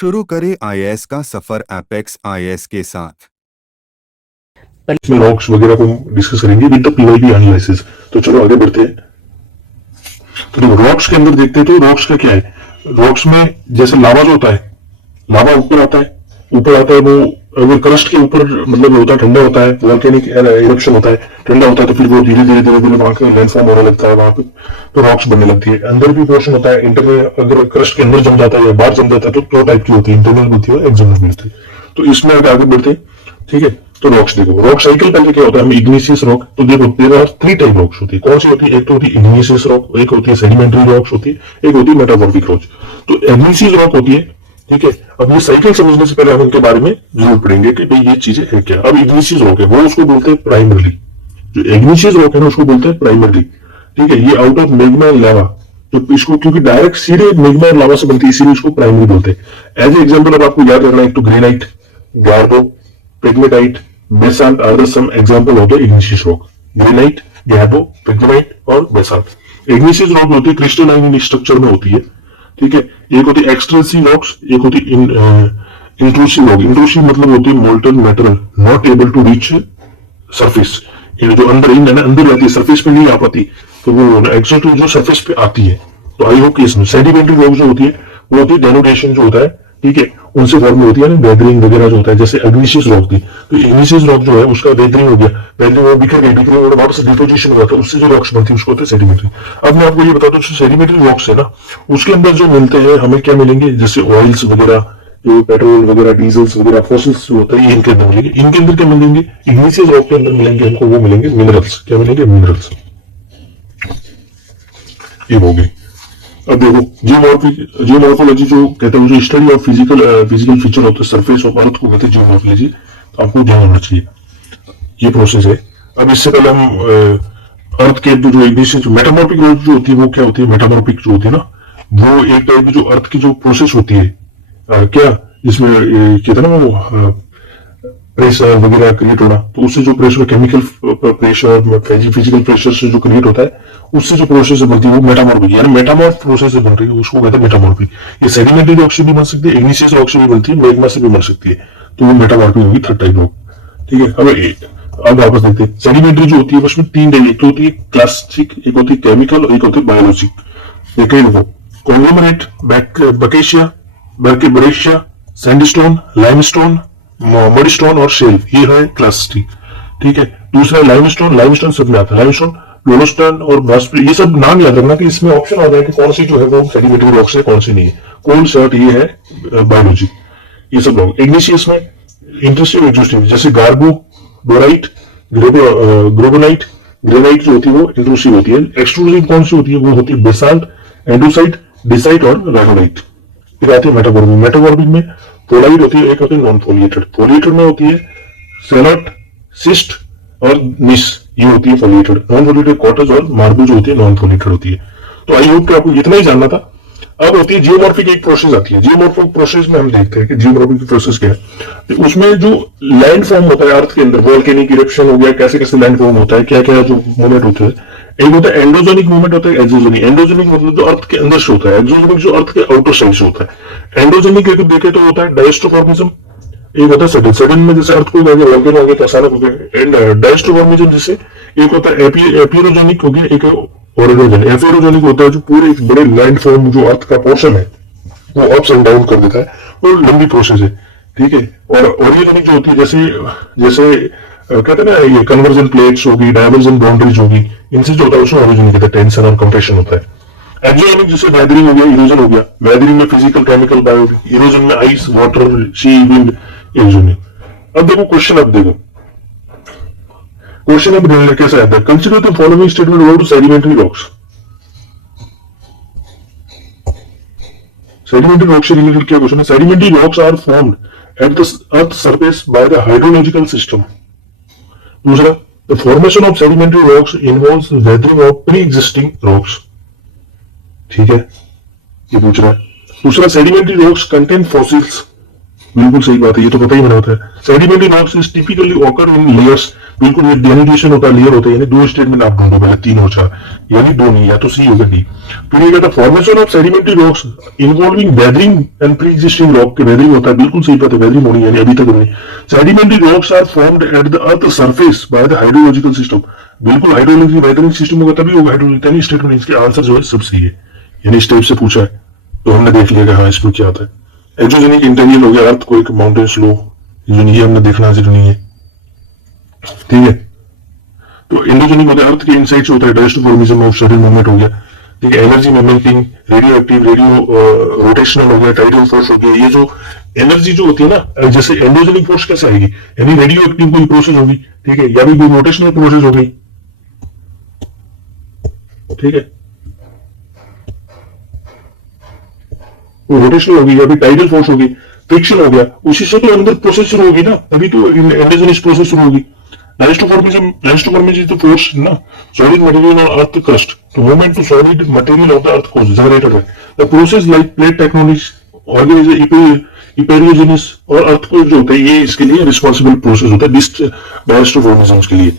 शुरू करें आईएएस का सफर एपेक्स आईएएस के साथ। इसमें रॉक्स वगैरह को डिस्कस करेंगे विद द पीवाईबी एनालिसिस। तो चलो आगे बढ़ते हैं। तो देखो रॉक्स के अंदर देखते हैं तो रॉक्स का क्या है। रॉक्स में जैसे लावा जो होता है, लावा ऊपर आता है वो अगर क्रस्ट के ऊपर मतलब होता है ठंडा होता है, वोल्केनिक इरप्शन होता है, ठंडा होता है तो फिर वो धीरे धीरे वहां पे लैंडफॉर्म होने लगता है, वहां पे तो रॉक्स बनने लगती है। अंदर भी पोर्शन होता है, इंटर में अगर क्रस्ट के अंदर जम जाता है या बाहर जम जाता है तो दो टाइप की होती है, इंटरनल भी होती है, एक्सटर्नल भी होती है। तो इसमें आगे बढ़ते हैं, ठीक है। तो रॉक्स देखो, रॉक साइकिल पहले क्या होता है, इग्निशियस रॉक। तो देखो देयर आर 3 टाइप रॉक्स होती है। कौन सी होती है? एक तो होती है इग्निशियस रॉक, एक होती है सेडिमेंटरी रॉक्स होती है, एक होती है मेटामॉर्फिक रॉक्स। तो इग्निशियस रॉक होती है, ठीक है। अब ये साइकिल समझने से पहले हम इनके बारे में जरूर पढ़ेंगे कि भाई ये चीजें है क्या। अब इग्निशियस रॉक है वो उसको बोलते हैं प्राइमरली, जो इग्निशियस रॉक है ना उसको बोलते हैं प्राइमरली, ठीक है। ये आउट ऑफ मैग्मा एंड लावा, तो इसको क्योंकि डायरेक्ट सीधे मैग्मा और लावा से बनती है इसीलिए इसको प्राइमरी बोलते हैं। एज एग्जाम्पल अब आपको याद रखना, एक तो granite, Garbo, pegmatite, basalt are the some example of the igneous rock. Granite, Garbo, pegmatite और बेसाल्ट। इग्निशियस रॉक होती है क्रिस्टलाइन स्ट्रक्चर में होती है, ठीक है। एक होती है एक्सट्रेंसिव रॉक्स, एक होती है इंट्रूसिव रॉक। इंट्रूसिव मतलब होती है molten metal not able to reach surface, जो अंदर इन है ना, अंदर जाती है, सरफेस पे नहीं आ पाती, तो वो एक्सट्रेंसिव जो सरफेस पे आती है। तो आई होप कि इसमें सेडिमेंटरी रॉक जो होती है वो होती है डेनोटेशन जो होता है, ठीक है, उनसे फॉर्म होती है ना, वेदरिंग वगैरह जो होता है। जैसे इग्निशियस रॉक थी, तो इग्निशियस रॉक जो है उसका वेदरिंग हो गया, वेदरिंग वो बिखर गई और वापस डिपोजिशन हुआ, तो उससे जो रॉक्स बनती है उसको होता है सेडिमेंटरी। अब मैं आपको ये बताता हूँ, सेडिमेंटरी रॉक्स है ना, उसके अंदर जो मिलते हैं हमें क्या मिलेंगे, जैसे ऑयल्स वगैरह, जो पेट्रोल वगैरह, डीजल्स वगैरह, फॉसिल्स जो होता है इनके अंदर मिलेंगे। इनके अंदर क्या मिलेंगे, इग्निशियस रॉक के अंदर मिलेंगे हमको, वो मिलेंगे मिनरल्स। क्या मिलेंगे? मिनरल्स। ये हो गई। अब देखो जियोमॉर्फोलॉजी जो कहते हैं, जो study of physical feature of the surface of earth को कहते हैं जियोमॉर्फोलॉजी। तो आपको ध्यान होना चाहिए ये प्रोसेस है। अब इससे पहले हम अर्थ के जो इग्निशियस मेटामॉर्फिक जो होती है वो क्या होती है, मेटामॉर्फिक जो होती है ना, वो एक टाइप की जो अर्थ की जो प्रोसेस होती है, क्या जिसमें कहते हैं ना वो प्रेशर वगैरह क्रिएट होना, तो उससे जो pressure, chemical pressure, physical pressure से जो क्रिएट होता है, उससे जो प्रोसेस बनती है वो मेटामॉर्फिक, यानी मेटामॉर्फ प्रोसेस से बन रही है, उसको कहते हैं मेटामॉर्फिक। ये सेडिमेंटरी रॉक से भी बन सकती है, इग्निशियस रॉक से भी बनती है, मैग्मा से भी बन सकती है, तो वो मेटामॉर्फिक होगी, थर्ड टाइप रॉक, ठीक है। अब वापस देखते हैं, सेडिमेंटरी जो होती है उसमें 3 टाइप, एक तो होती है क्लासिक, एक होती है केमिकल और एक होती है बायोलॉजिक। देखिए देखो, कॉन्ग्लोमरेट, बकेशिया, बरेशिया, सैंडस्टोन, लाइमस्टोन, मडस्टोन और शेल, ये है क्लासिक, ठीक है। दूसरा लाइमस्टोन, लाइमस्टोन सब में आता है, लाइमस्टोन, लोलोस्टोन और बास्पी, ये सब नाम याद रखना कि इसमें ऑप्शन आ जाए कि कौन सी जो है वो सेडिमेंटरी रॉक से, कौन सी नहीं है। कोल्ड शर्ट ये है बायोलॉजी, ये सब रॉक। इग्निशियस में इंटरेस्टिव एक्सट्रूसिव, जैसे गार्बो, डोराइट, ग्रोबोनाइट, ग्रेनाइट जो होती है वो इंट्रूसिव होती है। एक्सट्रूसिव कौन सी होती है, वो होती है बेसाल्ट, एंडोसाइट, डिसाइट और रागोनाइट। फिर आती है मेटामॉर्फिक। मेटामॉर्फिक में फोलाइट होती है, एक होती है नॉन फोलिएटेड। फोलिएटेड में होती है सेलट, सिस्ट और निस, ये होती है फोलिएटेड। नॉन फोलिएटेड कॉटज और मार्बल जो होती है नॉन फोलिएटेड होती है। तो आई होप कि आपको इतना ही जानना था। अब होती है जियोमॉर्फिक, एक प्रोसेस आती है। जियोमॉर्फिक प्रोसेस में हम देखते हैं कि जियोमॉर्फिक प्रोसेस क्या है। उसमें जो लैंड फॉर्म होता है अर्थ के अंदर, वोल्केनिक इरप्शन हो गया, कैसे कैसे लैंड फॉर्म होता है, क्या क्या जो मूवमेंट होते हैं। एक होता है एंडोजेनिक मूवमेंट, होता है एक्सोजेनिक। एंडोजेनिक मतलब जो अर्थ के अंदर से होता है, एक्सोजेनिक जो अर्थ के आउटर साइड से होता है। एंडोजेनिक एक देखे तो होता है डायस्ट्रोफॉर्मिज्म, एक होता है सडन। सडन में जैसे अर्थ को वोल्केनो हो गया तो अचानक हो गया। एंड डायस्ट्रोफॉर्मिज्म जैसे एक होता है एपिरोजेनिक हो गया, एक ओरिजोजेनिक। एपिरोजेनिक होता है जो पूरे एक बड़े लैंड फॉर्म जो अर्थ का पोर्शन है वो अप्स एंड डाउन कर देता है, और लंबी प्रोसेस है, ठीक है। और ओरिजोनिक जो होती है जैसे कहते हैं ना, ये कन्वर्जन प्लेट्स होगी, डायवर्जन बाउंड्रीज होगी, इनसे जो होता है उसमें ओरिजोनिक कहते हैं, टेंशन और कंप्रेशन होता है। एक्सोजेनिक जैसे वेदरिंग हो गया, इरोजन हो गया। वेदरिंग में फिजिकल, केमिकल, बायो, इरोजन में आइस, वाटर, सी, विंड, एक्सोजेनिक। अब देखो क्वेश्चन, अब देखो क्वेश्चन अब कैसा आता है। Consider the following statement about sedimentary rocks. Sedimentary rock से रिलेटेड क्या क्वेश्चन है। Sedimentary rocks are formed at the earth surface by the hydrological system. दूसरा, the formation of sedimentary rocks involves weathering of pre existing rocks, ठीक है, ये पूछ रहा है। दूसरा, सेडिमेंटरी रॉक्स कंटेन फॉसिल्स, बिल्कुल सही बात है, ये तो पता ही मैंने होता है। Sedimentary rocks is typically occur in layers, बिल्कुल ये डेनिटेशन होता है, लेयर होता है, यानी दो स्टेटमेंट आप ढूंढो, पहले तीन और चार, यानी दो नहीं, या तो सी होगा डी। फिर ये कहता है formation of sedimentary rocks involving weathering and pre existing rock के वेदरिंग होता है, बिल्कुल सही बात है, वेदरिंग होनी, यानी अभी तक नहीं। Sedimentary rocks are formed at the earth surface by the hydrological system, बिल्कुल हाइड्रोलॉजी वेदरिंग सिस्टम होगा तभी होगा हाइड्रोलॉजी, स्टेटमेंट इसके आंसर जो है सब सही है, यानी इस टाइप से पूछा है तो हमने देख लिया कि हाँ इसमें क्या आता है। एक्सोजेनिक इंटेरियल हो गया, अर्थ को एक माउंटेन स्लो, ये हमने देखना जरूरी है, ठीक है। तो एंडोजेनिक होता है अर्थ के इनसाइड से होता है, dust formation of sudden movement हो गया, ठीक है। एनर्जी मोमेंटिंग, रेडियो एक्टिव, रेडियो रोटेशनल हो गया, टाइडल फोर्स हो गया, ये जो एनर्जी जो होती है ना, जैसे एंडोजेनिक फोर्स कैसे आएगी, यानी रेडियो एक्टिव कोई प्रोसेस होगी, ठीक है, या भी कोई रोटेशनल प्रोसेस होगी, ठीक है, रोटेशनल होगी या फिर टाइडल फोर्स होगी, फ्रिक्शन हो गया, उसी से तो अंदर प्रोसेस शुरू होगी ना, तभी तो एंडोजेनिक प्रोसेस शुरू होगी। Elastoformation is the force ना, solid material on earth crust, the movement to solid material of the earth causes generated है। The process like plate tectonics, organism इपेरियोजेनिस और earthquake जो होता है, ये इसके लिए रिस्पॉन्सिबल प्रोसेस होता है डायस्टोफॉर्मेशन के लिए,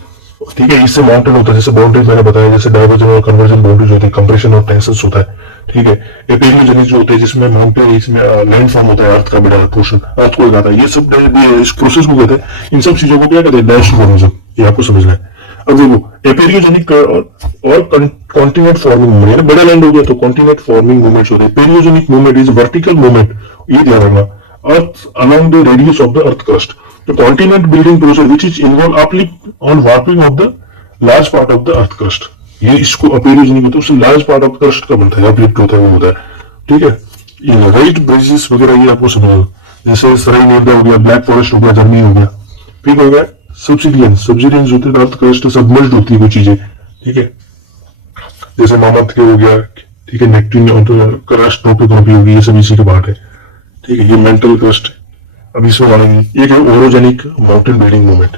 ठीक है। इससे माउंटेन होता है, जैसे बाउंड्री मैंने बताया, जैसे डाइवर्जन और कन्वर्जन बाउंड्रीज होती है, कंप्रेशन और टेंशन होता है, ठीक है। एपेरियोजेनिस जो होते हैं जिसमें माउंटेन, इसमें लैंड फॉर्म होता है, अर्थ का बड़ा पोर्शन, अर्थ को आता है, ये सब इस प्रोसेस को कहते हैं, इन सब चीजों को क्या कहते हैं, डायस्टोफॉर्मेशन, ये आपको समझना है। अब देखो एपेरियोजेनिक और कॉन्टिनेंट फॉर्मिंग मूवमेंट, बड़ा लैंड हो गया तो कॉन्टिनेंट फॉर्मिंग मूवमेंट्स होते हैं। Epeirogenic movement is vertical movement, ये ध्यान रखना, earth along the radius of the earth crust, the continent building process which is involve uplift on warping of the large part of the earth crust, ये इसको अपेरियोजेनिक होता है, उससे large part of crust का बनता है, अपलिफ्ट होता है, वो होता है, ठीक है। ये राइट ब्रिजेस वगैरह ये आपको समझ, जैसे सराई नेब्रा हो गया, ब्लैक फॉरेस्ट हो गया, जर्मनी हो गया, ठीक हो गया। सब्सिडियंस होते हैं, अर्थ क्रस्ट सबमर्ज्ड होती है कोई चीजें, ठीक है, जैसे मामथ के हो गया, ठीक है, नेक्टिन क्रस्ट ट्रोपोग्राफी होगी, ये सब इसी के पार्ट है, ठीक है। ये मेंटल क्रस्ट है, अब इसमें मानेंगे। एक है ओरोजेनिक माउंटेन बिल्डिंग मूवमेंट,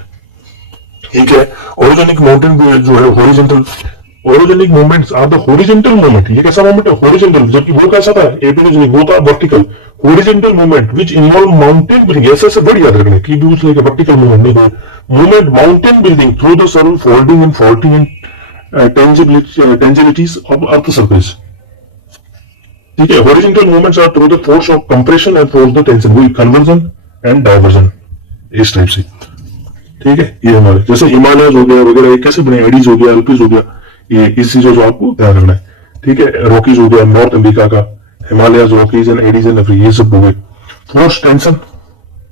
ठीक है। ओरोजेनिक माउंटेन जो है horizontal, orogenic movements are the horizontal movement, ये कैसा मूवमेंट है, हॉरिजॉन्टल, जबकि वो कैसा था एपियोजेनिक, वो था vertical. Horizontal movement which involve mountain building, ऐसे वर्ड याद रखने की भी उसने वर्टिकल मूवमेंट नहीं, movement mountain building through the serve folding and faulting and tangibilities of earth surface, ठीक है। Horizontal movements are through the force of compression and force the tension, वो कन्वर्जन एंड डाइवर्जन, इस type से, ठीक है। ये हमारे जैसे हिमालयस हो गया वगैरह, ये कैसे बने, एडीज हो गया, अल्पीज हो गया, ये इस चीजों को आपको ध्यान रखना है, ठीक है। रॉकीज हो गया नॉर्थ अमेरिका का, Himalayas, Rockies and Andes and Africa, ये सब हो गए। फोर्स टेंशन,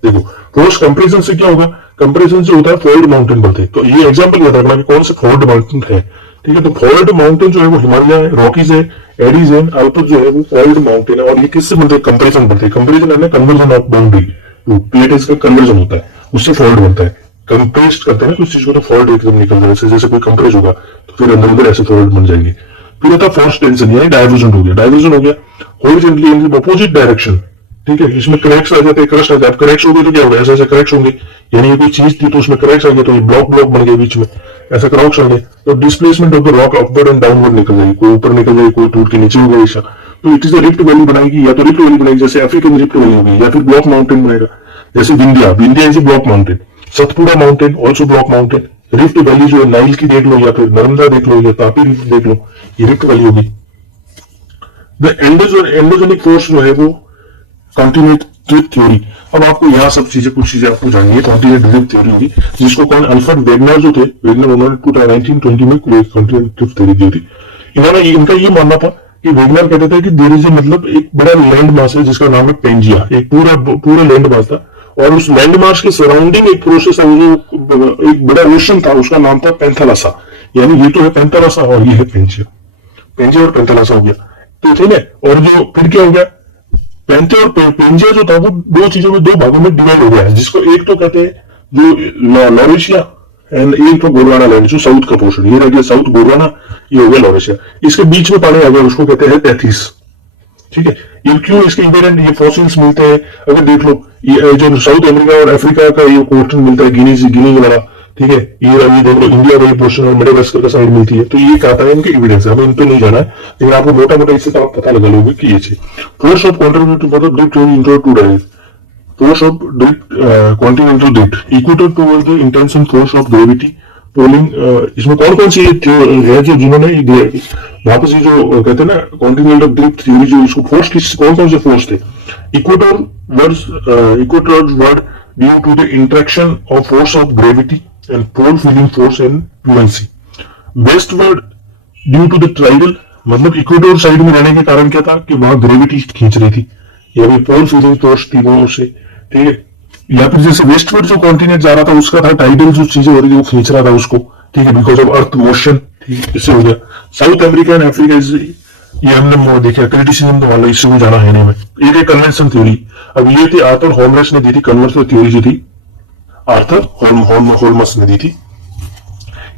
देखो फोर्स कंप्रेशन से क्या होगा, कंप्रेशन से होता है फोल्ड माउंटेन बनते हैं, तो ये एग्जांपल याद रखना कि कौन से फोल्ड माउंटेन है, ठीक है। तो फोल्ड माउंटेन जो है वो हिमालय है, रॉकीज है, एडीज है, अल्पस जो है वो फोल्ड माउंटेन है, और ये किससे बनते हैं, कंप्रेशन बनते हैं। कंप्रेशन है कन्वर्जन ऑफ बाउंड्री, प्लेट इसका कन्वर्जन होता है, उससे फोल्ड बनता है, कंप्रेस करते हैं कुछ चीज को, तो फोल्ड एकदम निकल जाए, जैसे कोई कंप्रेस होगा तो फिर अंदर अंदर ऐसे फोल्ड बन जाएंगे। फिर होता है फोर्स टेंशन, यानी डाइवर्जन हो गया, डाइवर्जन हो गया हॉरिजॉन्टली इन अपोजिट डायरेक्शन, ठीक है। इसमें क्रैक्स आ जाते हैं, क्रस्ट आ जाते हैं, क्रैक्स हो गए तो क्या होगा, ऐसे ऐसे क्रैक्स होंगे, यानी ये कोई चीज थी तो उसमें क्रैक्स आ गए तो ये ब्लॉक बन गए बीच में, ऐसा क्रॉक्स आ गए, तो displacement of the rock upward and downward निकल जाएगी, कोई ऊपर निकल जाएगी, कोई टूट के नीचे हो गया, ऐसा तो इट इज रिफ्ट वैली बनाएगी, या तो रिफ्ट वैली बनाएगी जैसे अफ्रीकन रिफ्ट वैली होगी, या फिर ब्लॉक माउंटेन बनेगा, जैसे Vindhya is block mountain, Satpura mountain also block mountain, rift valley जो है नाइल की देख लो, या फिर नर्मदा देख लो, या तापी रिफ्ट देख लो, ये रिफ्ट वैली होगी। द एंडोजेनिक फोर्स जो है वो कॉन्टिनेंट ड्रिफ्ट थ्योरी, अब आपको यहाँ सब चीजें कुछ चीजें आपको जाननी है, कॉन्टिनेंट ड्रिफ्ट थ्योरी होगी, जिसको कौन अल्फ्रेड वेगनर जो थे, वेगनर उन्होंने 1920 में कॉन्टिनेंट ड्रिफ्ट थ्योरी दी थी। इन्होंने इनका ये मानना था कि वेगनर कहते थे कि देयर इज मतलब एक बड़ा लैंड मास है जिसका नाम है पेंजिया, एक पूरा लैंड मास था, और उस लैंड मास के सराउंडिंग एक प्रोसेस है, जो एक बड़ा ओशन था, उसका नाम था पेंथालासा, यानी ये तो है पेंथालासा और ये है पेंजिया और पेंथालासा हो गया, तो ठीक है। और जो फिर क्या हो गया, पेंथे और पेंजिया जो था वो दो चीजों में, दो भागों में डिवाइड हो गया है, जिसको एक तो कहते हैं जो लॉरेशिया एंड एक तो गोंडवाना लैंड, जो साउथ का पोर्शन, ये रह गया साउथ गोंडवाना, ये हो गया लॉरेशिया, इसके बीच में पानी आ गया, उसको कहते हैं टेथिस, ठीक है। ये क्यों इसके इंपेरेंट ये फॉसिल्स मिलते हैं, अगर देख लो ये जो साउथ अमेरिका और अफ्रीका का ये पोर्शन मिलता है, गिनी वाला, ठीक है, ये देख लो इंडिया का ये पोर्शन और मेडागास्कर का साइड मिलती है, तो ये कहता है इनके एविडेंस है, हमें इन तो नहीं जाना है, लेकिन आपको मोटा इससे तो आप पता लगा लोगे कि ये फोर्स ऑफ कॉन्ट्रीब्यूट मतलब drift theory include to direct, force of drift, continental drift, equator towards the intense and force of gravity, polling. इसमें कौन कौन सी है जो जिन्होंने वापस ये जो कहते हैं ना कॉन्टिनेंटल ड्रिफ्ट थ्योरी, जो उसको फोर्स किस कौन कौन से फोर्स थे? Equatorward due to the interaction of force of gravity and pole fleeing force and fluency. Westward due to the tidal, मतलब इक्वेटर साइड में रहने के कारण क्या था कि वहां ग्रेविटी खींच रही थी, या फिर पोल फीलिंग फोर्स थी वो उससे, ठीक है। या फिर जैसे वेस्टवर्ड जो कॉन्टिनेंट जा रहा था उसका था टाइडल जो चीजें हो रही थी वो खींच रहा था उसको, ठीक है, बिकॉज ऑफ अर्थ मोशन, ठीक है, इससे हो गया। साउथ अमेरिका एंड अफ्रीका ये हमने देखा क्रिटिसिज्म तो वाला, इससे जाना है नहीं में। एक कन्वेंशन थ्योरी, अब ये थी आर्थर होमरस ने दी थी, कन्वेंशन थ्योरी जो थी आर्थर होमरस ने दी थी।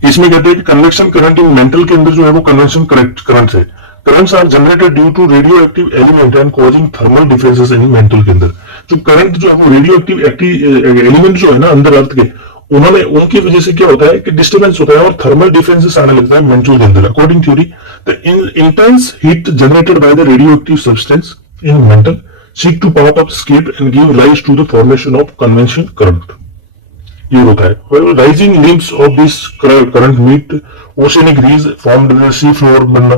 इसमें कहते हैं कि कन्वेक्शन करंट इन मेंटल के अंदर जो है वो कन्वेक्शन करंट है। Currents are generated due to radioactive element and causing thermal differences in mantle के अंदर। जो करंट जो है वो रेडियो एक्टिव एलिमेंट जो है ना अंदर अर्थ के, उन्होंने उनकी वजह से क्या होता है कि डिस्टर्बेंस होता है और थर्मल डिफरेंसेस आने लगता है मेंटल के अंदर। According theory the intense heat generated by the radio active substance in mantle seek to pop up escape and give rise to the formation of convection current. ये होता है rising limbs of this current meet oceanic ridge formed sea floor बनना,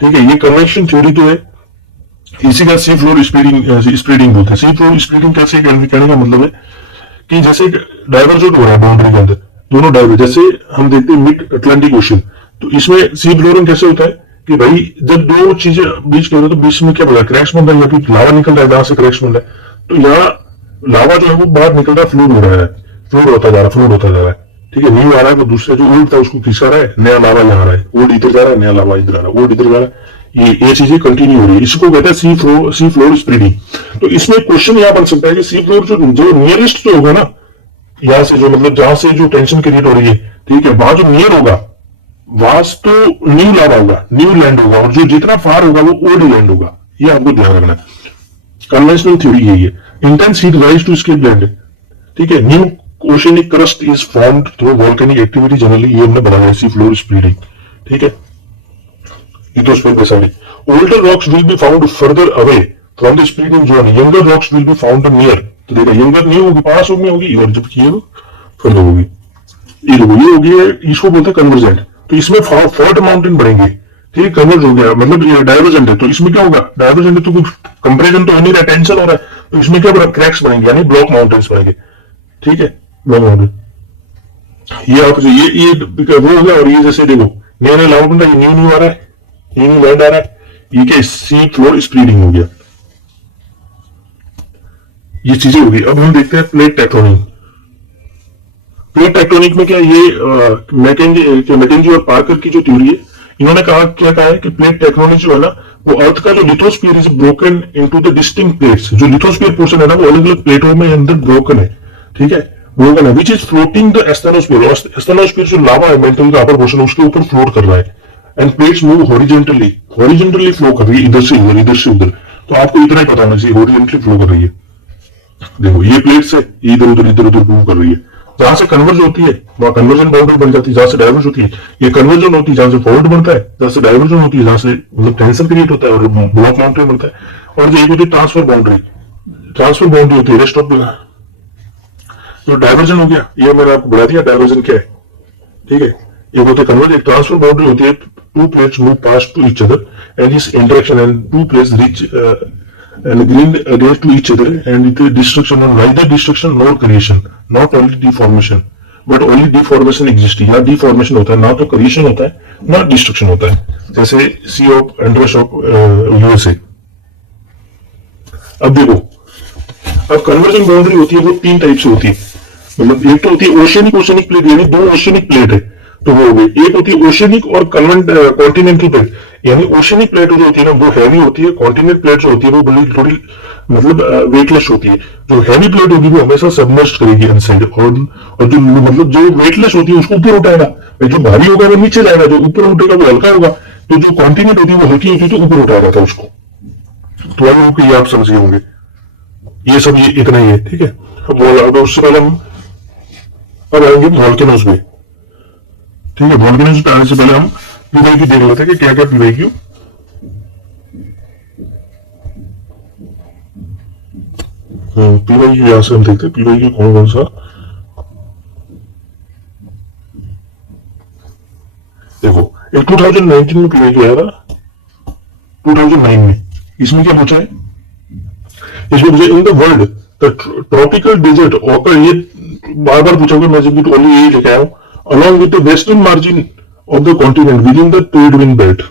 ठीक है। ये convection theory जो है इसी का सी फ्लोर स्प्रेडिंग बोलते हैं। सी फ्लोर स्प्रेडिंग कैसे कहने का मतलब है कि जैसे डाइवर्जेंट हो रहा है बाउंड्री के अंदर, दोनों डाइवर्ज, जैसे हम देखते हैं मिड अटलांटिक ओशन, तो इसमें सी फ्लोरिंग कैसे होता है कि भाई जब दो चीजें बीच के होते तो बीच में क्या बन रहा है, क्रैक्स बन रहा है, या फिर लावा निकल रहा है जहां से क्रैक्स बन रहा है, तो यहाँ लावा जो है वो बाहर निकल रहा है, फ्लूड हो रहा है, फ्लूड होता जा रहा है, ठीक है। न्यू आ रहा है, वो दूसरा जो ओल्ड था उसको खिंचा रहा है, नया लावा यहाँ आ रहा है, ओल्ड इधर जा रहा है, नया लावा इधर आ रहा है, ओल्ड इधर जा रहा है, ये चीजें कंटिन्यू हो रही है, इसको कहते हैं सी फ्लोर स्प्रेडिंग। तो इसमें क्वेश्चन यहाँ बन सकता है कि सी फ्लोर जो नियरेस्ट जो होगा ना, यहाँ से जो मतलब जहां से जो टेंशन क्रिएट हो रही है, ठीक है, वहां जो नियर होगा वहां तो न्यू लावा होगा, न्यू लैंड होगा, और जो जितना फार होगा वो ओल्ड लैंड होगा, ये आपको ध्यान रखना है। कन्वेंशनल थ्योरी यही है, intense heat rise to escape land, ठीक है। New oceanic crust is formed through volcanic activity generally, ये हमने बनाया सी फ्लोर स्प्रेडिंग, ठीक है। Lithosphere basically older rocks will be found further away from the spreading zone, younger rocks will be found near, तो देखा younger new होगी, पास में होगी, और जबकि ये फर्दर होगी, ये होगी है, इसको बोलते हैं कन्वर्जेंट। तो इसमें फॉल्ट माउंटेन बढ़ेंगे, ठीक है, कन्वर्ज हो गया मतलब ये डाइवर्जेंट है, तो इसमें क्या होगा, डाइवर्जेंट है तो कुछ कंपेरिजन तो हो नहीं रहा, टेंशन हो रहा है, तो इसमें क्या बड़ा क्रैक्स बनेंगे, यानी ब्लॉक माउंटेन्स बनेंगे, ठीक है, ब्लॉक माउंटेन। ये आप ये वो हो गया, और ये जैसे देखो नया नया लावा बन रहा है, न्यू आ रहा है, न्यू लैंड आ रहा है, ये क्या सी फ्लोर स्प्रेडिंग हो गया, ये चीजें होगी। अब हम देखते हैं प्लेट टेक्टोनिक। प्लेट टेक्टोनिक में क्या ये मैकेंजी और पार्कर की जो थ्योरी है, इन्होंने क्या कहा है कि प्लेट टेक्टोनिक जो है ना वो अर्थ का जो lithosphere is broken into the distinct plates, जो लिथोस्फीयर पोर्शन है ना वो अलग अलग प्लेटों में अंदर ब्रोकन है, ठीक है, ब्रोकन है, which is floating the asthenosphere. Asthenosphere जो लावा है मेंटल का अपर पोर्शन उसके ऊपर फ्लोट कर रहा है, and plates move horizontally flow कर रही है, इधर से उधर, इधर से उधर। तो आपको इतना ही पता होना चाहिए हॉरिजॉन्टली फ्लो कर रही है। देखो ये प्लेट्स है, इधर उधर मूव कर रही है, जहां से कन्वर्ज होती है वहां कन्वर्जन बाउंड्री बन जाती है, जहां से डाइवर्ज होती है ये कन्वर्जन होती है, जहां से फॉल्ट बनता है, जहां से डाइवर्जन होती है, जहां से मतलब टेंशन क्रिएट होता है और ब्लॉक माउंटेन बनता है। और जो एक होती है ट्रांसफर बाउंड्री होती है रेस्ट ऑफ जो डाइवर्जन हो गया, ये मैंने आपको बता दिया डाइवर्जन क्या है, ठीक है। एक होते कन्वर्ज, एक ट्रांसफर बाउंड्री होती है, two plates move past to each other and this interaction and two plates reach and agreed against to each other, and it is destruction or neither destruction nor creation, not only deformation but only deformation exists। या deformation होता है, ना तो creation होता है ना destruction होता है, जैसे सी ऑफ एंड्रस ऑफ यूएसए। अब देखो, अब कन्वर्जन बाउंड्री होती है वो तीन टाइप से होती है, मतलब एक तो होती है ओशनिक प्लेट, यानी दो ओशनिक प्लेट है तो वो हो गई। एक होती है ओशनिक और कॉन्टिनेंटल प्लेट, यानी ओशनिक प्लेट जो होती है ना वो हैवी होती है, कॉन्टिनेंटल प्लेट जो होती है वो बड़ी थोड़ी मतलब वेटलेस होती है। जो हैवी प्लेट होगी वो हमेशा सबमर्ज करेगी इनसाइड, और जो मतलब जो वेटलेस होती है उसको ऊपर उठाएगा, जो भारी होगा वो नीचे जाएगा, जो ऊपर उठेगा वो हल्का होगा, तो जो कॉन्टिनेंट होती है वो हल्की होती है तो ऊपर उठा रहा था उसको। तो आई होप ये आप समझ गए होंगे, ये सब ये इतना ही है, ठीक है। अब उससे पहले हम अब आएंगे वॉल्केनोस में, ठीक है। वॉल्केनोस आने से पहले हम पीवाईक्यू देख लेते हैं कि क्या क्या पीवाईक्यू। पीवाई क्यू, यहां से हम देखते हैं पीवाई क्यू कौन कौन सा। देखो एक 2019 में पीवाई क्यू आया था, 2009 में। इसमें क्या पूछा है, इसमें पूछा in the world the tropical desert occur, ये बार बार पूछा हुआ, मैं जब ओनली यही लेके आया हूँ, along with the western margin of the continent with in the trade wind belt.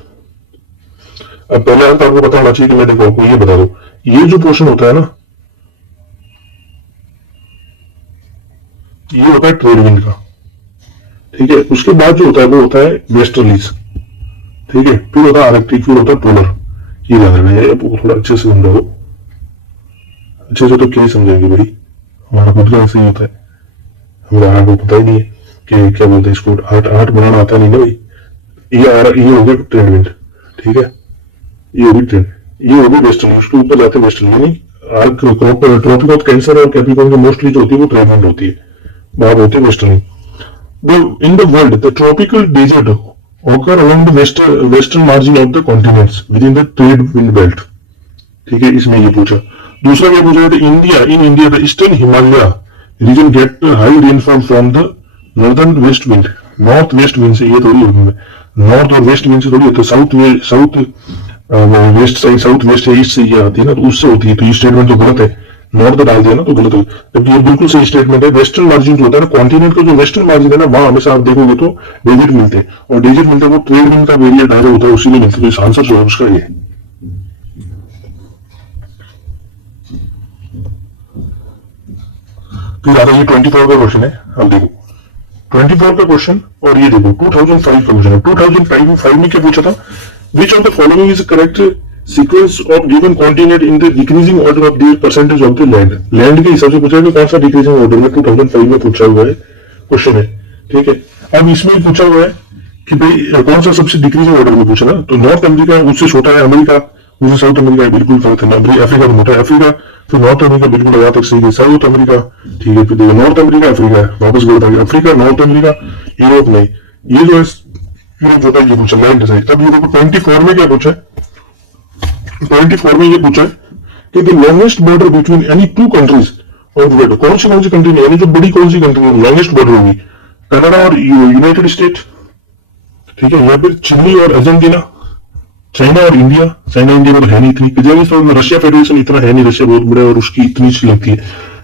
अब पहले तो आपको पता होना चाहिए कि मैं देखो आपको ये बता दो, ये जो पोर्शन होता है ना, ये होता है ट्रेड विंड का, ठीक है। उसके बाद जो होता है वो होता है वेस्टर्लीज, ठीक है। फिर होता है आर्कटिक, फिर होता है पोलर। ये याद रखना है, आपको थोड़ा अच्छे से समझाओ, अच्छे से तो क्या ही समझाएंगे भाई, हमारा खुद का ऐसे ही होता है, हमारा आपको पता ही नहीं है कि क्या बोलते हैं इसको, आर्ट आर्ट बनाना आता नहीं ना भाई। ये हो गया ट्रेड विंड, ठीक है, ये होगी ट्रेंड, ये होगी वेस्टर्न, उसके ऊपर जाते हैं वेस्टर्न, यानी ट्रॉपिक ऑफ कैंसर और कैप्रिकॉर्न की मोस्टली जो होती है वो ट्रेड विंड होती है, वहां होती है western. In the world the tropical desert occur along the western margin of the continents within the trade wind belt, ठीक है। इसमें ये पूछा। दूसरा क्या पूछा था, India, in India the eastern Himalaya region get high rainfall from the northern west wind, north west wind से, ये थोड़ी होगी नॉर्थ और वेस्ट विंड से थोड़ी होती है, south west side, south west east से ये आती है ना, तो उससे होती है। तो ये स्टेटमेंट तो गलत है, नॉर्थ डाल दिया ना तो गलत है, जबकि ये बिल्कुल सही स्टेटमेंट है। वेस्टर्न मार्जिन जो होता है ना, कॉन्टिनेंट का जो वेस्टर्न मार्जिन है ना, वहां हमेशा आप देखोगे तो डेजर्ट मिलते हैं, और डेजर्ट मिलता है वो ट्रेड विंड का एरिया डायरेक्ट होता है, उसी में मिलता है। तो आंसर जो है उसका ये। फिर आता है 24 का क्वेश्चन है, अब देखो 24 का क्वेश्चन, और ये देखो 2005 का क्वेश्चन है। 2005 में क्या पूछा था, which of the following is correct sequence of given continent in the decreasing order of the percentage of the land, land के हिसाब से पूछा है कि कौन सा डिक्रीजिंग ऑर्डर में 2005 में पूछा हुआ है क्वेश्चन है, ठीक है। अब इसमें पूछा हुआ है कि भाई कौन सा सबसे डिक्रीजिंग ऑर्डर में पूछा ना, तो नॉर्थ अमेरिका उससे छोटा है, अमेरिका उससे साउथ अमेरिका बिल्कुल फर्क है, अफ्रीका तो मोटा है, अफ्रीका फिर नॉर्थ अमेरिका बिल्कुल यहाँ तक सही है, साउथ अमेरिका ठीक है, फिर देखो नॉर्थ अमेरिका अफ्रीका है, वापस गलत आ गया, अफ्रीका नॉर्थ अमेरिका यूरोप नहीं, ये जो है यूरोप होता है, ये पूछा लैंड साइड। तब यूरोप 24 में क्या पूछा है, 24 में ये पूछा है कि the longest border between any two countries of world, कौन सी कंट्री में, यानी जो बड़ी कौन सी कंट्री में लॉन्गेस्ट बॉर्डर होगी, कनाडा और यूनाइटेड स्टेट, ठीक है, या फिर चिली और अर्जेंटीना, चाइना और इंडिया, चाइना इंडिया में तो है नहीं इतनी, कजाकिस्तान में रशिया फेडरेशन इतना है नहीं, रशिया बहुत बड़ा है और उसकी इतनी सी लगती है।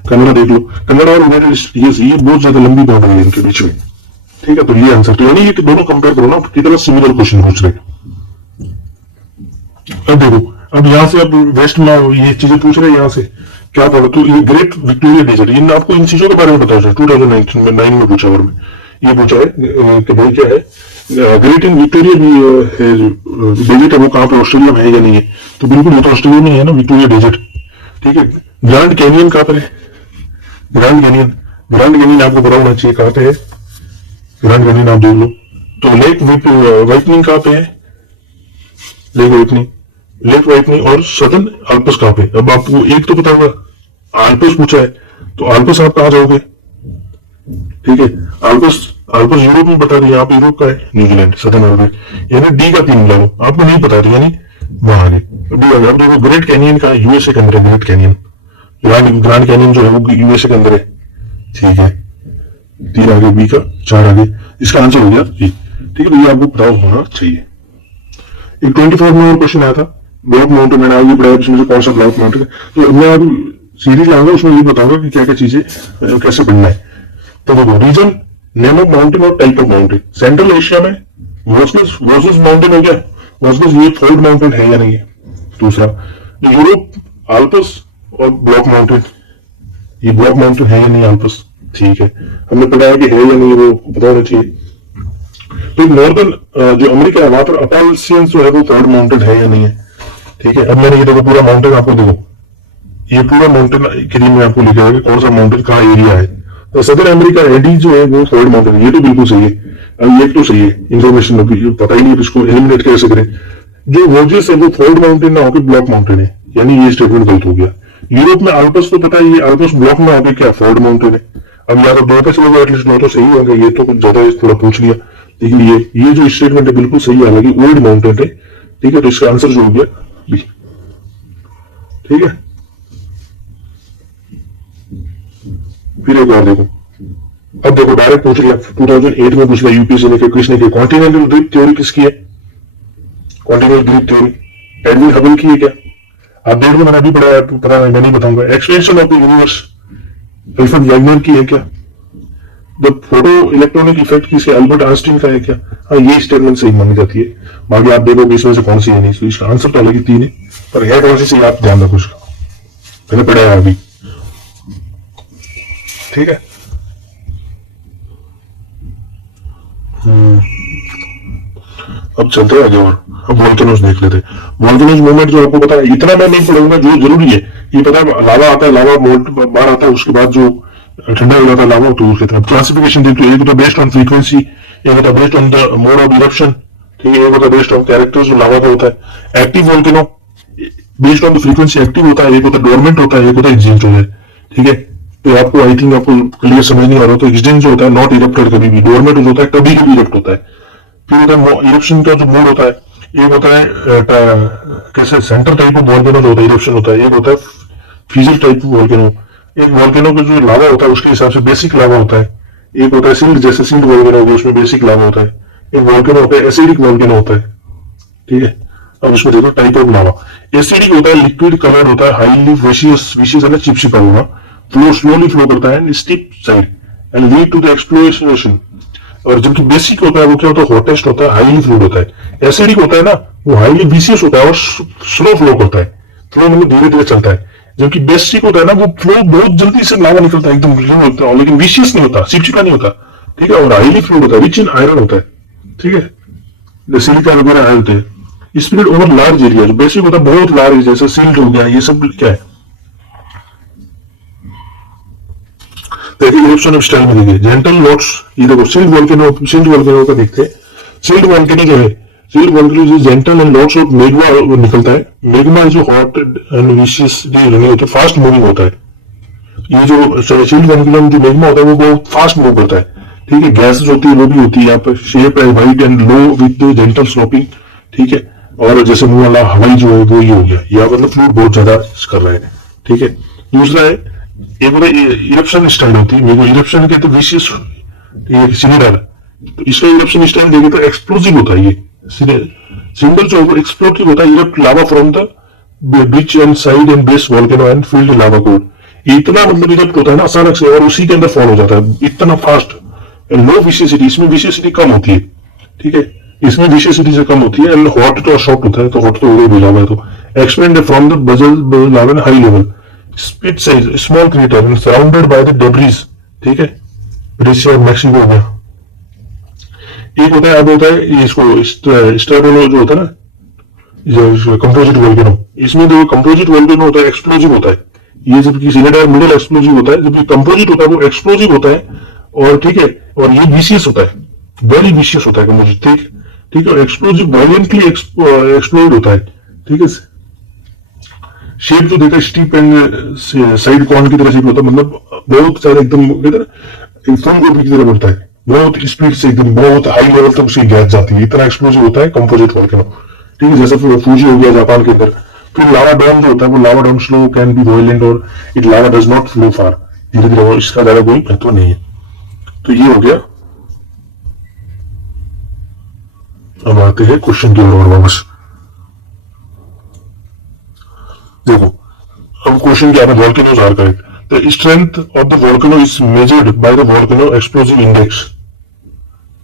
कनाडा देख लो, कनाडा और यूनाइटेड स्टेट, ये बहुत ज्यादा लंबी बॉर्डर है इनके बीच में, ठीक है। तो ये आंसर, तो यानी ये दोनों कंपेयर करो ना, कितना सिमिलर क्वेश्चन पूछ रहे हैं। अब देखो, अब यहाँ से अब वेस्ट में ये चीजें पूछ रहे हैं, यहाँ से क्या पढ़ो, तो ये ग्रेट विक्टोरिया डेजर्ट, इन आपको इन चीजों के बारे में बताया 2009 में पूछा, और ये पूछा है कि भाई क्या है ग्रेट इन विक्टोरिया डेजर्ट है, वो कहाँ पे, ऑस्ट्रेलिया में है या नहीं है, तो बिल्कुल वो तो ऑस्ट्रेलिया में है ना विक्टोरिया डेजर्ट, ठीक है। ग्रैंड कैनियन कहाँ पर है, ग्रैंड कैनियन आपको पता होना चाहिए कहाँ पे है, ग्रैंड कैनियन आप देख लो। तो लेक वाइटनिंग कहाँ पे है, लेक वाइटनिंग और सदर्न आल्प्स कहाँ पे। अब आपको एक तो पता होगा, आल्प्स पूछा है, तो आल्प्स आप कहाँ जाओगे, ठीक है, आल्प्स यूरोप में बता रही है, आप यूरोप का है, न्यूजीलैंड, सदर्न आल्प्स, यानी डी का 3 मिला लो, आपको नहीं बता रही, यानी वहां आगे डी आ गया। अब देखो ग्रेट कैनियन का यूएसए के अंदर है, ग्रेट कैनियन, ग्रैंड कैनियन जो है वो यूएसए के अंदर है, ठीक है। 3 आगे, बी का 4 आगे, इसका आंसर हो गया बी, ठीक है। तो ये आपको पता होना चाहिए। एक 24 में और क्वेश्चन आया था, ब्लॉक माउंटेन, मैंने आगे पढ़ाया उसमें से कौन सा ब्लॉक माउंटेन है, तो मैं अब सीरीज लाऊंगा, उसमें ये बताऊंगा कि क्या क्या चीजें कैसे पढ़ना है। तो देखो, रीजन, नेम ऑफ माउंटेन और type of mountain. Central Asia में वोसस माउंटेन हो गया, वोसस ये फोल्ड माउंटेन है या नहीं है। दूसरा यूरोप, आल्प्स और ब्लॉक माउंटेन, ये ब्लॉक माउंटेन है या नहीं आल्प्स, ठीक है, हमने पढ़ाया कि है या नहीं, वो पता होना चाहिए। तो नॉर्दर्न जो अमेरिका है वहां पर अपाल्सियंस जो है वो थर्ड माउंटेन है या नहीं है, ठीक है। अब मैंने ये देखो पूरा माउंटेन आपको, देखो ये पूरा माउंटेन के लिए मैं आपको लिखा है कौन सा माउंटेन कहाँ एरिया है। तो सदर्न अमेरिका एडी जो है वो थर्ड माउंटेन, ये तो बिल्कुल सही है। अब ये तो सही है, इन्फॉर्मेशन पता ही नहीं है, इसको एलिमिनेट कैसे करें। जो वोर्जेस है वो फोल्ड माउंटेन ना होकर ब्लॉक माउंटेन है, यानी ये स्टेटमेंट गलत हो गया। यूरोप में आल्प्स तो पता है, ये आल्प्स ब्लॉक में आगे क्या फोल्ड माउंटेन है। अब या तो 2 पे चलोगे, एटलीस्ट 2 तो सही होंगे, ये तो कुछ ज्यादा थोड़ा पूछ लिया, लेकिन ये जो स्टेटमेंट है बिल्कुल सही है, हालांकि ओल्ड माउंटेन है, ठीक है। तो इसका आंसर जो हो गया बी, ठीक है। फिर एक और देखो, अब देखो डायरेक्ट पूछ लिया 2008 में पूछ लिया यूपीएससी ने कि किसने की कॉन्टिनेंटल ड्रिफ्ट थ्योरी किसकी है, continental drift theory Edwin Hubble की है क्या? आप देख लो, मैंने अभी पढ़ाया, पता नहीं मैं नहीं बताऊंगा। Expansion of the universe Alfred Wegener की है क्या? द फोटो इलेक्ट्रॉनिक इफेक्ट किसी अल्बर्ट आइंस्टीन का है क्या? हाँ, ये स्टेटमेंट सही मानी जाती है। बाकी आप देखोगे इसमें से कौन सी है नहीं, तो इसका आंसर तो अलग 3 है, पर है कौन सी सही आप ध्यान रखो उसका, मैंने पढ़ाया अभी, ठीक है। अब चलते हैं आगे और अब वॉल्केनोस देख लेते हैं। वॉल्केनोस मूवमेंट जो आपको पता है, इतना मैं नहीं पढ़ूंगा, जो जरूरी है ये पता है, लावा आता है, लावा बाहर आता है, उसके बाद जो ठंडा हो जाता है लावा, तो उसके तरफ क्लासिफिकेशन देखते हैं। एक होता है बेस्ड ऑन फ्रीक्वेंसी, एक होता है based on the mode of eruption, ठीक है, एक होता है बेस्ड ऑन कैरेक्टर्स जो लावा का होता है। Active volcano based on the frequency active होता है, एक होता है डोरमेंट होता है, एक होता है एक्सटिंक्ट होता है, ठीक है। तो आपको आई थिंक आपको क्लियर समझ नहीं आ रहा, तो एक्सटिंक्ट जो होता है नॉट इरप्टेड कभी भी, डोरमेंट जो होता है कभी कभी इरप्ट होता है। फिर होता है इरप्शन का जो मोड होता है, एक होता है कैसे सेंटर टाइप ऑफ वॉल्केनो जो होता है इरप्शन होता है, एक होता है फ्यूजन टाइप ऑफ वॉल्केनो। एक वॉल्केनो का जो लावा होता है उसके हिसाब से बेसिक लावा होता है, एक होता है सिल्ट, जैसे सिल्ट वॉल्केनो होगा उसमें बेसिक लावा होता है, एक वॉल्केनो होता है एसिडिक वॉल्केनो होता है, ठीक है। अब उसमें देखो टाइप ऑफ लावा, एसिडिक होता है लिक्विड कलर होता है, हाईली विशियस है ना, चिपचिपा होगा, फ्लो स्लोली फ्लो करता है steep side and lead to the exploration. और जबकि बेसिक होता है वो क्या होता है, हॉटेस्ट होता है, हाईली फ्लूइड होता है। एसिडिक होता है ना, वो हाईली विशियस होता है और स्लो फ्लो करता है, फ्लो मतलब धीरे धीरे चलता है। जबकि बेसिक होता है ना, वो फ्लो बहुत जल्दी से लावा निकलता है, एकदम होता है, लेकिन विशियस नहीं होता, चिपचिपा नहीं होता, ठीक है, और हाईली फ्लूइड होता है, रिच इन आयरन होता है, ठीक है, सिलिका वगैरह आए होते हैं। स्प्रेड ओवर लार्ज एरिया, जो बेसिक होता है बहुत लार्ज, जैसे सिल्ट हो गया, ये सब क्या है। देखिए इरप्शन ऑफ स्टाइल में देखिए जेंटल नोट्स, ये देखो सिल्ट वॉल्केनो का देखते हैं। सिल्ट वॉल्केनो जो है, सिल्ट वॉल्केनो जो gentle and lots of magma निकलता है। मैग्मा जो हॉट एंड विशियस होता है, फास्ट मूविंग होता है। ये जो सिल्ट वॉल्केनो में जो मैग्मा होता है वो बहुत फास्ट मूव करता है, ठीक है। गैसेस होती है वो भी होती है, यहाँ पर शेप है wide and low with gentle sloping, ठीक है। और जैसे मुंह वाला हवाई जो है वो ये हो गया, या मतलब फ्लूइड बहुत ज्यादा कर रहा है, ठीक है। दूसरा है एक होता है इरप्शन स्टाइल होती है, मेरे को इरप्शन कहते हैं विशियस सिमिलर, तो इसका इरप्शन स्टाइल देखे तो एक्सप्लोजिव होता है। ये सिंगल जो एक्सप्लोजिव होता है, erupt lava from the bridge and side and base volcano and field lava code. इतना मतलब इरप्ट होता है ना अचानक से, और उसी के अंदर फॉल हो जाता है, इतना फास्ट एंड लो विशियसिटी। इसमें विशियसिटी कम होती है, ठीक है, इसमें विशियसिटी से कम होती है। एंड हॉट तो शॉर्ट होता है, तो हॉट तो हो गया लावा है, तो expand from the basalt lava high level, spit size small crater surrounded by the debris, ठीक है, ब्रिज मैक्सिको हो गया। एक होता है, अब होता है इसको स्ट्रेबोलो जो होता है ना, जो कंपोजिट वोल्केनो, इसमें जो कंपोजिट वोल्केनो होता है एक्सप्लोजिव होता है। ये जबकि सिलेंडर मिडिल एक्सप्लोजिव होता है, जबकि कंपोजिट होता है वो एक्सप्लोजिव होता है, और ठीक है, और ये विशियस होता है, वेरी विशियस होता है कंपोजिट, ठीक है, और एक्सप्लोजिव वायलेंटली एक्सप्लोड होता है, ठीक है। शेप जो देखा स्टीप एंड साइड कॉर्न की तरह शेप होता है, मतलब बहुत सारे एकदम फुल गोभी की तरह बनता है, बहुत स्पीड से एकदम बहुत हाई लेवल तक उसकी गैस जाती है, इतना एक्सप्लोजिव होता है कंपोजिट वोल्केनो, ठीक है। जैसे फूजी हो गया जापान के अंदर। फिर लावा डॉम जो होता है, वो lava dome slow can be violent और it lava does not flow far, धीरे धीरे, इसका ज्यादा कोई महत्व नहीं है। तो ये हो गया। अब आते हैं क्वेश्चन की ओर वापस। देखो अब क्वेश्चन क्या है, volcanoes are correct, the strength of the volcano is measured by the volcano explosive index.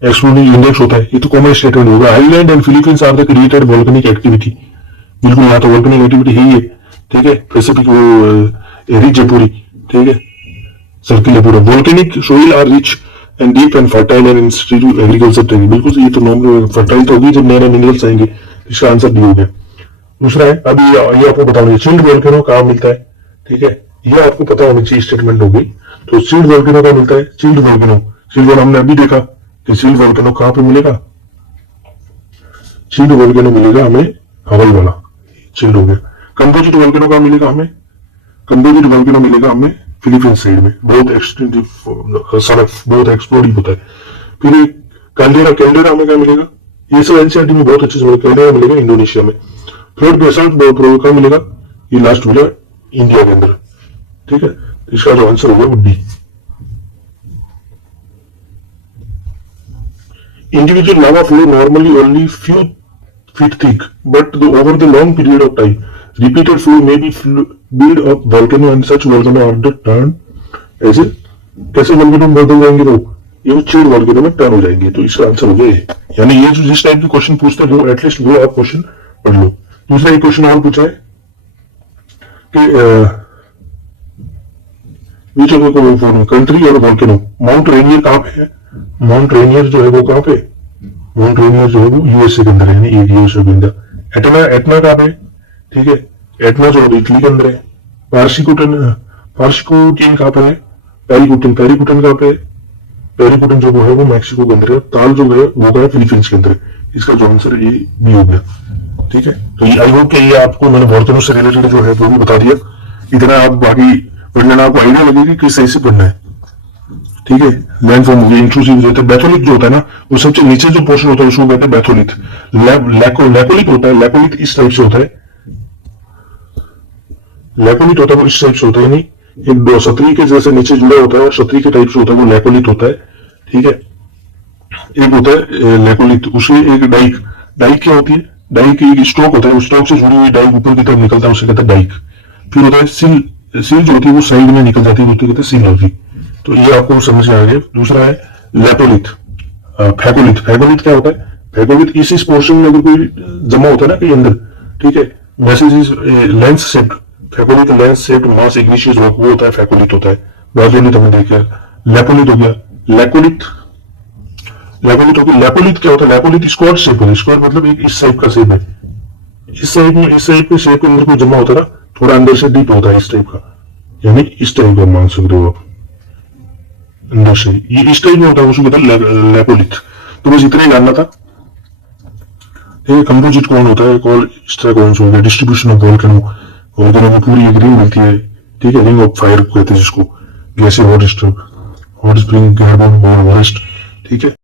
Explosive index होता है, ये तो कॉमन स्टेटमेंट होगा। Island and Philippines are the created volcanic activity, बिल्कुल यहाँ तो वोल्केनिक एक्टिविटी ही है, ठीक है। पैसिफिक रिच है पूरी, ठीक है, सर्किल है पूरा। Volcanic soil are rich and deep and fertile and institute agriculture training, बिल्कुल ये तो नॉर्मल फर्टाइल तो होगी जब नए नए मिनरल्स आएंगे, इसका आंसर डी हो गया। दूसरा है, अभी ये आपको बता दें चिल्ड वोल्केनो कहाँ मिलता है, ठीक है, ये आपको पता होनी चाहिए स्टेटमेंट होगी। तो चिल्ड वोल्केनो कहाँ मिलता है, चिल्ड वोल्केनो हमने अभी देखा कि चिल्ड वोल्केनो कहाँ पे मिलेगा, चिल्ड वोल्केनो मिलेगा हमें हवाई वाला, चिल्ड हो गया। कंपोजिट वोल्केनो कहाँ मिलेगा हमें, कंपोजिट वोल्केनो मिलेगा हमें फिलीपींस साइड में, बहुत एक्सटेंसिव सड़क, बहुत एक्सप्लोडिव होता है। फिर कैल्डेरा हमें क्या मिलेगा, ये सब एनसीईआरटी में बहुत अच्छे से कैल्डेरा मिलेगा इंडोनेशिया में। फ्लोट बेसल्ट कहाँ मिलेगा, ये लास्ट मिलेगा इंडिया के अंदर, ठीक है। इसका जो आंसर होगा वो D. individual lava flow normally only few feet thick, but over the long period of time, repeated flow may be build up volcano and such volcano are the turn ऐसे कैसे वॉल्केनो बदल जाएंगे तो ये chilled volcano में turn हो जाएंगे। तो इसका आंसर हो गया ये। यानी ये जो जिस टाइप के क्वेश्चन पूछते हैं वो एटलीस्ट वो आप क्वेश्चन पढ़ लो। दूसरा एक क्वेश्चन और पूछा है कि बीच में कंट्री और वॉल्केनो, माउंट रेनियर कहाँ पे है? माउंट रेनियर जो है वो कहाँ पे? माउंट रेनियर जो है वो यूएसए के अंदर है, यानी एक यूएसए के अंदर। एटना एटना कहाँ पे? ठीक है, एटना जो है इटली के अंदर है। पार्शिकोटीन कहाँ पे है? पेरिकुटिन कहाँ पे? पेरिकुटिन जो है वो मैक्सिको के अंदर है। ताल जो है वो है फिलीपींस के अंदर। इसका जो आंसर ये भी हो गया। ठीक है, तो आई होप कि ये आपको मैंने वॉल्केनो से रिलेटेड जो है वो भी बता दिया। इतना आप बाकी पढ़ने आपको आइडिया लगेगी कि सही से पढ़ना है। ठीक है, लैंडफॉर्म हो गया, इंट्रूसिव जो होता है, बैथोलिथ जो होता है ना, वो सबसे नीचे जो पोर्शन होता है उसको कहते हैं बैथोलिथ। लैकोलिथ होता है, लैकोलिथ इस टाइप से होता है, लैकोलिथ होता है वो इस टाइप से होता है, यानी एक दो सतरी के जैसे नीचे जुड़ा होता है, सतरी के टाइप से होता है, वो लैकोलिथ होता है। ठीक है, एक होता है लैकोलिथ, उसमें एक डाइक। डाइक क्या होती है? डाइक एक स्टॉक होता है, उस स्टॉक से जुड़ी हुई डाइक ऊपर की तरफ निकलता है, उसे कहते हैं डाइक। फिर होता है सिल, सिल जो होती है वो साइड में निकल जाती है, उसको कहते हैं सिलॉजी। तो ये आपको समझ में आ गया। दूसरा है लैपोलिथ, फैगोलिथ। फैगोलिथ क्या होता है? फैगोलिथ इस पोर्शन में अगर कोई जमा होता है ना कहीं अंदर, ठीक है, message lens shaped, phacolith lens shaped mass igneous rock, वो होता है फैगोलिथ होता है। बायोलिथ हमने देखा। लैपोलिथ हो गया, लैकोलिथ, लैपोलिथ हो गया। लैपोलिथ क्या होता है? लैपोलिथ स्क्वायर शेप होता है, स्क्वायर मतलब एक इस टाइप का शेप है, इस साइड में, इस साइड के शेप के अंदर कोई जमा होता है ना, थोड़ा अंदर से डीप होता है इस टाइप का, यानी इस टाइप का मान सकते हो आप, अंदर से ये इस टाइप में होता है, उसको कहते हैं लैपोलिथ। तो बस इतना ही जानना था। कंपोजिट कौन होता है? कॉल स्ट्रा कौन सा हो गया? डिस्ट्रीब्यूशन ऑफ वोल्केनो, वोल्केनो में पूरी एक रिंग मिलती है। ठीक है, रिंग ऑफ फायर कहते हैं जिसको, जैसे hot spring, hot spring, carbon, hot, ठीक है।